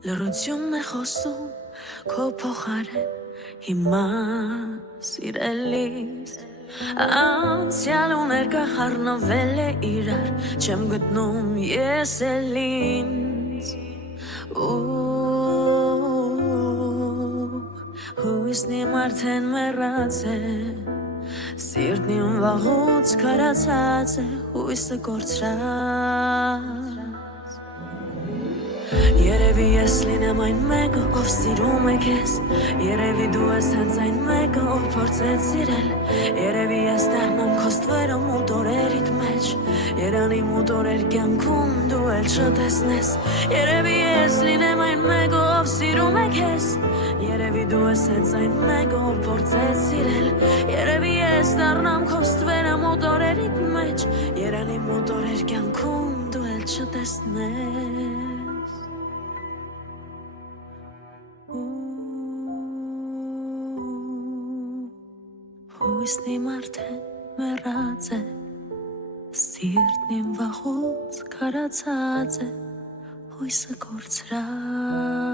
Լրությունն է խոսում քո փոխարեն հիմա սիրելիս անցյալ ու ներկա խառնվել է իրար չեմ գտնում ես էլ ինձ հույսն իմ արդեն մեռած է սիրտն իմ վաղուց քարացած է հույսը կորցրած Երևի ես լինեմ այն մեկը, ով սիրում է քեզ Երևի դու ես հենց այն մեկը, ով փորձեց սիրել Երևի ես դառնամ քո ստվերը մութ օրերիդ մեջ Երանի մութ օրեր կյանքում դու էլ չտեսնես Երևի ես լինեմ այն մեկը, ով սիրում է քեզ Երևի դու ես հենց այն մեկը, ով փորձեց սիրել Երևի ես դառնամ քո ստվերը մութ օրերիդ մեջ Երանի մութ օրեր կյանքում դու էլ չտեսնես Հույսն իմ արդեն մեռած է Սիրտն իմ վաղուց քարացած է Հույսը կորցրած